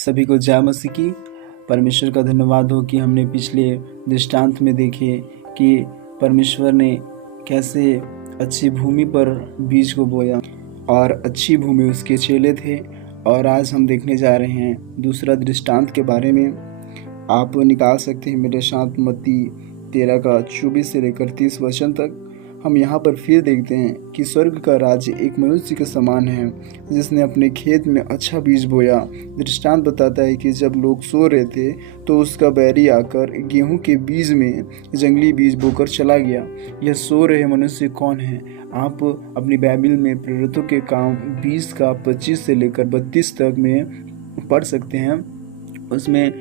सभी को जय मसीह की। परमेश्वर का धन्यवाद हो कि हमने पिछले दृष्टांत में देखे कि परमेश्वर ने कैसे अच्छी भूमि पर बीज को बोया और अच्छी भूमि उसके चेले थे। और आज हम देखने जा रहे हैं दूसरा दृष्टांत के बारे में। आप निकाल सकते हैं मेरे साथ मत्ती 13 का 24 से लेकर 30 वचन तक। हम यहाँ पर फिर देखते हैं कि स्वर्ग का राज्य एक मनुष्य के समान है जिसने अपने खेत में अच्छा बीज बोया। दृष्टांत बताता है कि जब लोग सो रहे थे तो उसका बैरी आकर गेहूं के बीज में जंगली बीज बोकर चला गया। यह सो रहे मनुष्य कौन है? आप अपनी बाइबल में प्रेरितों के काम 20 का 25 से लेकर 32 तक में पढ़ सकते हैं। उसमें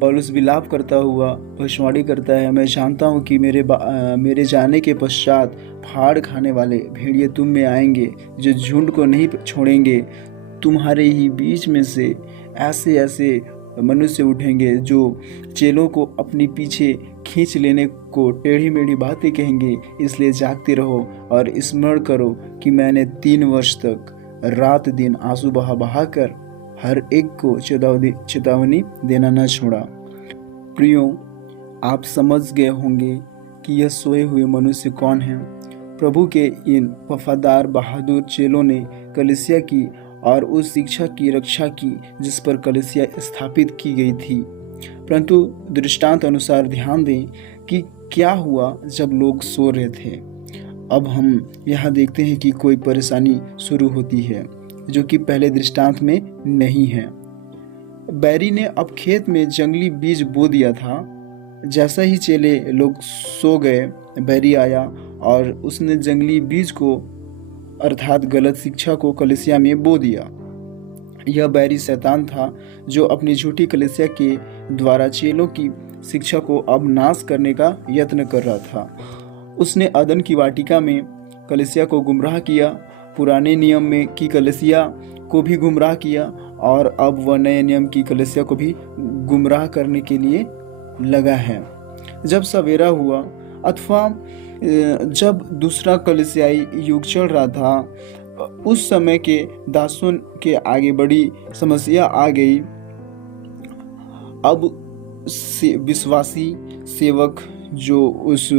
पौलुस विलाप करता हुआ भविष्यवाणी करता है, मैं जानता हूँ कि मेरे जाने के पश्चात फाड़ खाने वाले भेड़िए तुम में आएंगे जो झुंड को नहीं छोड़ेंगे। तुम्हारे ही बीच में से ऐसे ऐसे मनुष्य उठेंगे जो चेलों को अपने पीछे खींच लेने को टेढ़ी मेढ़ी बातें कहेंगे। इसलिए जागते रहो और स्मरण करो कि मैंने 3 वर्ष तक रात दिन आंसू बहा कर हर एक को चेतावनी देना न छोड़ा। प्रियो, आप समझ गए होंगे कि यह सोए हुए मनुष्य कौन है। प्रभु के इन वफादार बहादुर चेलों ने कलीसिया की और उस शिक्षा की रक्षा की जिस पर कलीसिया स्थापित की गई थी। परंतु दृष्टांत अनुसार ध्यान दें कि क्या हुआ जब लोग सो रहे थे। अब हम यहाँ देखते हैं कि कोई परेशानी शुरू होती है जो कि पहले दृष्टांत में नहीं है। बैरी ने अब खेत में जंगली बीज बो दिया था। जैसा ही चेले लोग सो गए, बैरी आया और उसने जंगली बीज को अर्थात गलत शिक्षा को कलीसिया में बो दिया। यह बैरी शैतान था जो अपनी झूठी कलीसिया के द्वारा चेलों की शिक्षा को अब नाश करने का यत्न कर रहा था। उसने अदन की वाटिका में कलीसिया को गुमराह किया, पुराने नियम में की कलीसिया को भी गुमराह किया और अब वह नए नियम की कलीसिया को भी गुमराह करने के लिए लगा है। जब सवेरा हुआ अथवा जब दूसरा कलीसियाई युग चल रहा था, उस समय के दासों के आगे बड़ी समस्या आ गई। अब विश्वासी सेवक जो उस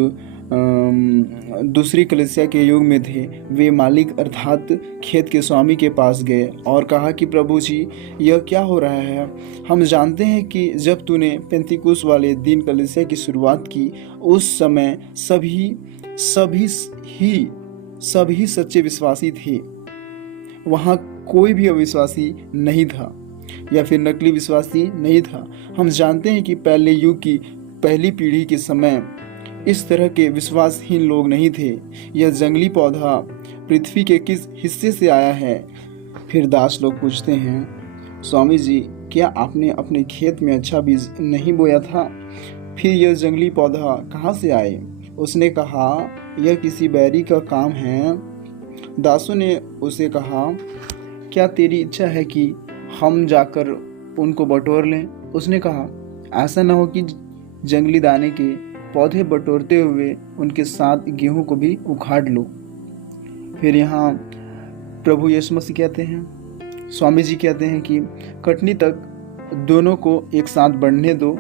दूसरी कलीसिया के युग में थे, वे मालिक अर्थात खेत के स्वामी के पास गए और कहा कि प्रभु जी, यह क्या हो रहा है? हम जानते हैं कि जब तूने पेंतिकुस्त वाले दिन कलीसिया की शुरुआत की, उस समय सभी सच्चे विश्वासी थे। वहाँ कोई भी अविश्वासी नहीं था या फिर नकली विश्वासी नहीं था। हम जानते हैं कि पहले युग की पहली पीढ़ी के समय इस तरह के विश्वासहीन लोग नहीं थे। यह जंगली पौधा पृथ्वी के किस हिस्से से आया है? फिर दास लोग पूछते हैं, स्वामी जी, क्या आपने अपने खेत में अच्छा बीज नहीं बोया था? फिर यह जंगली पौधा कहाँ से आए? उसने कहा, यह किसी बैरी का काम है। दासों ने उसे कहा, क्या तेरी इच्छा है कि हम जाकर उनको बटोर लें? उसने कहा, ऐसा न हो कि जंगली दाने के पौधे बटोरते हुए उनके साथ गेहूं को भी उखाड़ लो। फिर यहाँ प्रभु यीशु मसीह कहते हैं, स्वामी जी कहते हैं कि कटनी तक दोनों को एक साथ बढ़ने दो।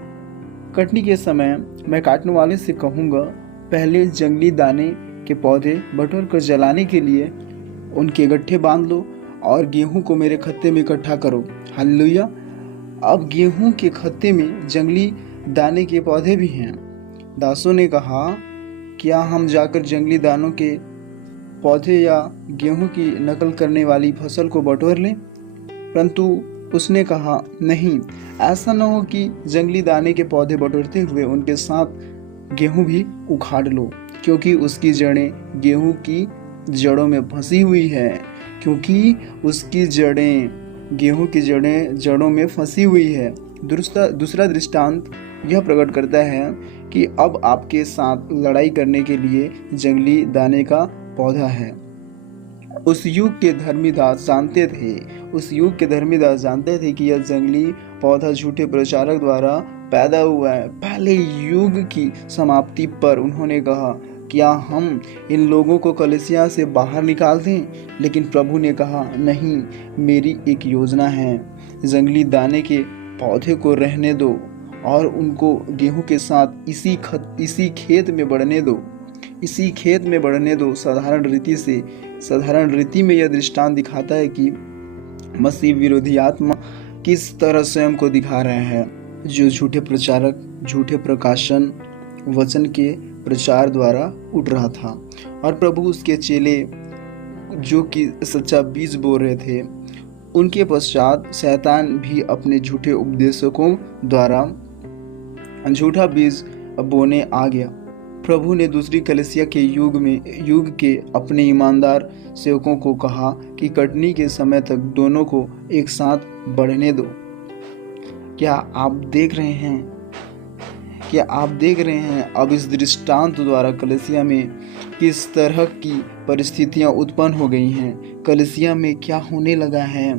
कटनी के समय मैं काटने वाले से कहूँगा, पहले जंगली दाने के पौधे बटोर कर जलाने के लिए उनके गट्ठे बांध लो और गेहूं को मेरे खत्ते में इकट्ठा करो। हालेलुया। अब गेहूं के खत्ते में जंगली दाने के पौधे भी हैं। दासों ने कहा, क्या हम जाकर जंगली दानों के पौधे या गेहूं की नकल करने वाली फसल को बटोर लें? परंतु उसने कहा, नहीं, ऐसा न हो कि जंगली दाने के पौधे बटोरते हुए उनके साथ गेहूं भी उखाड़ लो, क्योंकि उसकी जड़ें गेहूं की जड़ों में फंसी हुई है। क्योंकि उसकी जड़ें गेहूं की जड़ों में फंसी हुई है। दूसरा दृष्टांत यह प्रकट करता है कि अब आपके साथ लड़ाई करने के लिए जंगली दाने का पौधा है। उस युग के धर्मीदास जानते थे कि यह जंगली पौधा झूठे प्रचारक द्वारा पैदा हुआ है। पहले युग की समाप्ति पर उन्होंने कहा क्या हम इन लोगों को कलीसिया से बाहर निकाल दें? लेकिन प्रभु ने कहा, नहीं, मेरी एक योजना है। जंगली दाने के पौधे को रहने दो और उनको गेहूं के साथ इसी खेत में बढ़ने दो। इसी खेत में बढ़ने दो। साधारण रीति में यह दृष्टांत दिखाता है कि मसीह विरोधी आत्मा किस तरह स्वयं को दिखा रहे हैं, जो झूठे प्रचारक, झूठे प्रकाशन वचन के प्रचार द्वारा उठ रहा था। और प्रभु उसके चेले जो कि सच्चा बीज बो रहे थे, उनके पश्चात शैतान भी अपने झूठे उपदेशकों द्वारा झूठा बीज बोने आ गया। प्रभु ने दूसरी कलीसिया के युग के अपने ईमानदार सेवकों को कहा कि कटनी के समय तक दोनों को एक साथ बढ़ने दो। क्या आप देख रहे हैं अब इस दृष्टांत द्वारा कलीसिया में किस तरह की परिस्थितियां उत्पन्न हो गई हैं? कलीसिया में क्या होने लगा है?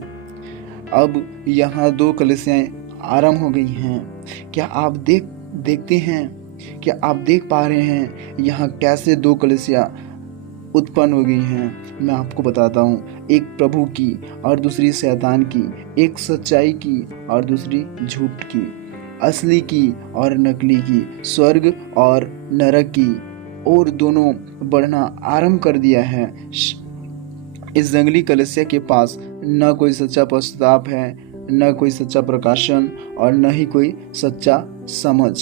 अब यहाँ 2 कलीसियाएं आरंभ हो गई हैं। क्या आप देखते हैं? क्या आप देख पा रहे हैं यहाँ कैसे 2 कलीसिया उत्पन्न हो गई हैं? मैं आपको बताता हूँ, एक प्रभु की और दूसरी शैतान की, एक सच्चाई की और दूसरी झूठ की, असली की और नकली की, स्वर्ग और नरक की, और दोनों बढ़ना आरंभ कर दिया है। इस जंगली कलीसिया के पास न कोई सच्चा पश्चाताप है, न कोई सच्चा प्रकाशन और न ही कोई सच्चा समझ।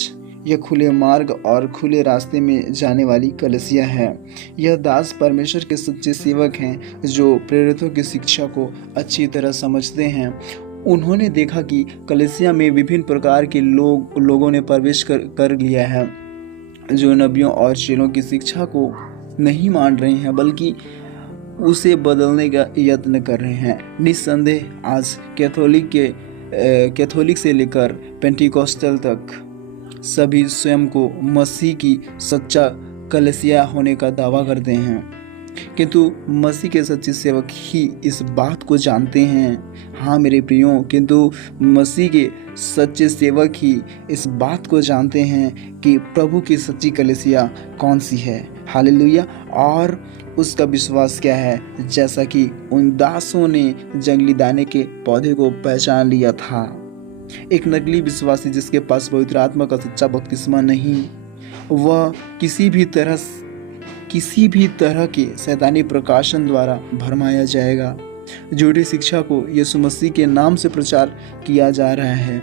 यह खुले मार्ग और खुले रास्ते में जाने वाली कलीसिया है। यह दास परमेश्वर के सच्चे सेवक हैं जो प्रेरितों की शिक्षा को अच्छी तरह समझते हैं। उन्होंने देखा कि कलीसिया में विभिन्न प्रकार के लोगों ने प्रवेश कर लिया है, जो नबियों और चेलों की शिक्षा को नहीं मान रहे हैं बल्कि उसे बदलने का यत्न कर रहे हैं। निस्संदेह आज कैथोलिक से लेकर पेंटिकोस्टल तक सभी स्वयं को मसीह की सच्चा कलीसिया होने का दावा करते हैं, किंतु मसीह के सच्चे सेवक ही इस बात को जानते हैं। हाँ मेरे प्रियो, किंतु मसीह के सच्चे सेवक ही इस बात को जानते हैं कि प्रभु की सच्ची कलीसिया कौन सी है। हालेलुया। और उसका विश्वास क्या है? जैसा कि उन दासों ने जंगली दाने के पौधे को पहचान लिया था। एक नकली विश्वासी जिसके पास पवित्र आत्मा का सच्चा बपतिस्मा नहीं, वह किसी भी तरह के शैतानी प्रकाशन द्वारा भरमाया जाएगा। झूठी शिक्षा को यीशु मसीह के नाम से प्रचार किया जा रहा है।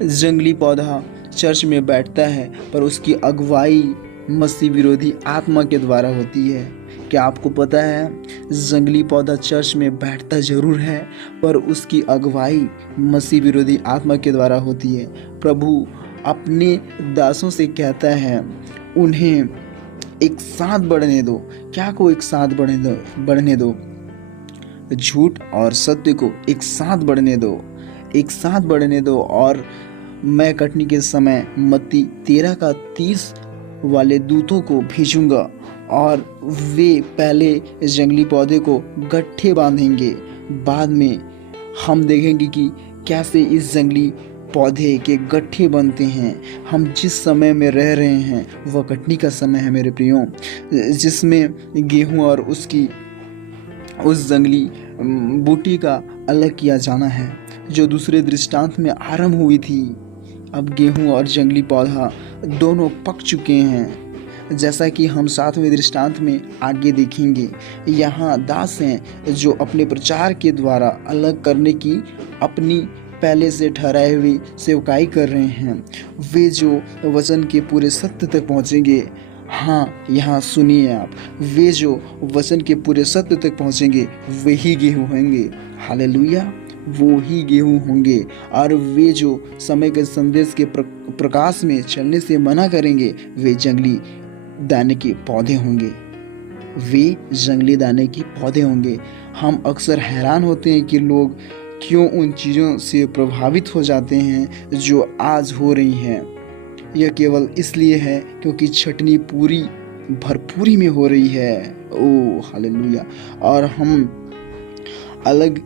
जंगली पौधा चर्च में बैठता है, पर उसकी अगुवाई मसीह विरोधी आत्मा के द्वारा होती है। क्या आपको पता है, जंगली पौधा चर्च में बैठता जरूर है, पर उसकी अगुवाई मसीह विरोधी आत्मा के द्वारा होती है। प्रभु अपने दासों से कहता है, उन्हें एक साथ बढ़ने दो। क्या को एक साथ बढ़ने दो? झूठ और सत्य को एक साथ बढ़ने दो। और मैं कटनी के समय मत्ती 13:30 वाले दूतों को भेजूंगा और वे पहले जंगली पौधे को गट्ठे बांधेंगे। बाद में हम देखेंगे कि कैसे इस जंगली पौधे के गट्ठे बनते हैं। हम जिस समय में रह रहे हैं वह कटनी का समय है मेरे प्रियो, जिसमें गेहूं और उस जंगली बूटी का अलग किया जाना है, जो दूसरे दृष्टांत में आरंभ हुई थी। अब गेहूं और जंगली पौधा दोनों पक चुके हैं, जैसा कि हम 7वें दृष्टांत में आगे देखेंगे। यहाँ दास हैं जो अपने प्रचार के द्वारा अलग करने की अपनी पहले से ठहराई हुई सेवकाई कर रहे हैं। वे जो वचन के पूरे सत्य तक पहुँचेंगे, हाँ यहाँ सुनिए आप, वे जो वचन के पूरे सत्य तक पहुँचेंगे वही गेहूं होंगे। हालेलुया। वो ही गेहूं होंगे। और वे जो समय के संदेश के प्रकाश में चलने से मना करेंगे वे जंगली दाने के पौधे होंगे। हम अक्सर हैरान होते हैं कि लोग क्यों उन चीज़ों से प्रभावित हो जाते हैं जो आज हो रही हैं। यह केवल इसलिए है क्योंकि छटनी पूरी भरपूरी में हो रही है। Oh hallelujah. और हम अलग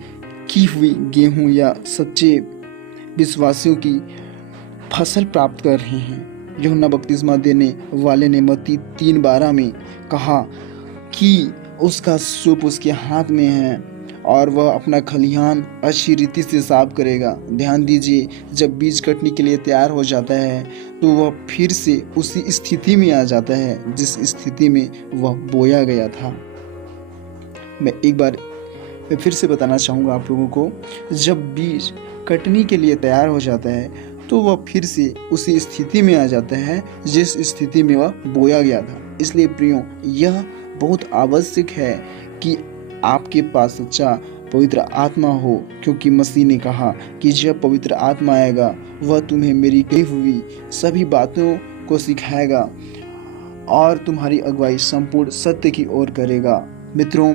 की हुई गेहूं या सच्चे विश्वासियों की फसल प्राप्त कर रहे हैं। यूहन्ना बपतिस्मा देने वाले ने मत्ती 3:12 में कहा कि उसका सूप उसके हाथ में है और वह अपना खलिहान अच्छी रीति से साफ करेगा। ध्यान दीजिए, जब बीज कटने के लिए तैयार हो जाता है तो वह फिर से उसी स्थिति में आ जाता है जिस स्थिति में वह बोया गया था। मैं एक बार फिर से बताना चाहूँगा आप लोगों को, जब बीज कटने के लिए तैयार हो जाता है तो वह फिर से उसी स्थिति में आ जाता है जिस स्थिति में वह बोया गया था। इसलिए प्रियो, यह बहुत आवश्यक है कि आपके पास सच्चा पवित्र आत्मा हो, क्योंकि मसीह ने कहा कि जब पवित्र आत्मा आएगा वह तुम्हें मेरी कही हुई सभी बातों को सिखाएगा और तुम्हारी अगुवाई संपूर्ण सत्य की ओर करेगा। मित्रों,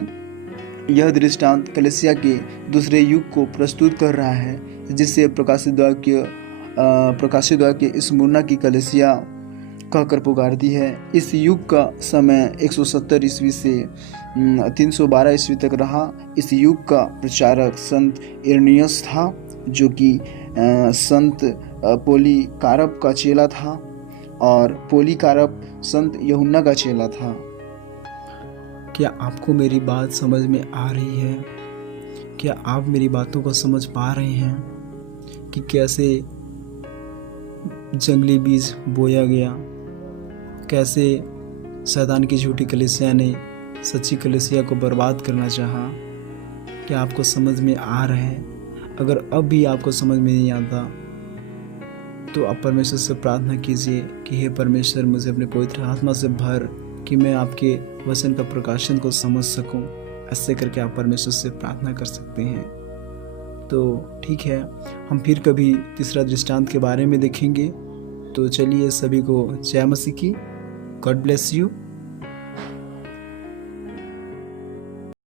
यह दृष्टांत कलीसिया के दूसरे युग को प्रस्तुत कर रहा है, जिससे प्रकाशित द्वार के स्मुरना की कलीसिया कहकर पुकारती है। इस युग का समय 170 ईस्वी से 312 ईस्वी तक रहा। इस युग का प्रचारक संत इरेनियस था, जो कि संत पोलीकार्प का चेला था, और पोलीकार्प संत यूहन्ना का चेला था। क्या आपको मेरी बात समझ में आ रही है? क्या आप मेरी बातों को समझ पा रहे हैं कि कैसे जंगली बीज बोया गया, कैसे शैतान की झूठी कलीसिया ने सच्ची कलीसिया को बर्बाद करना चाहा? क्या आपको समझ में आ रहा है? अगर अब भी आपको समझ में नहीं आता तो आप परमेश्वर से प्रार्थना कीजिए कि हे परमेश्वर, मुझे अपने पवित्र आत्मा से भर कि मैं आपके वचन का प्रकाशन को समझ सकूं। ऐसे करके आप परमेश्वर से प्रार्थना कर सकते हैं। तो ठीक है, हम फिर कभी तीसरा दृष्टांत के बारे में देखेंगे। तो चलिए, सभी को जय मसीह की। God bless you.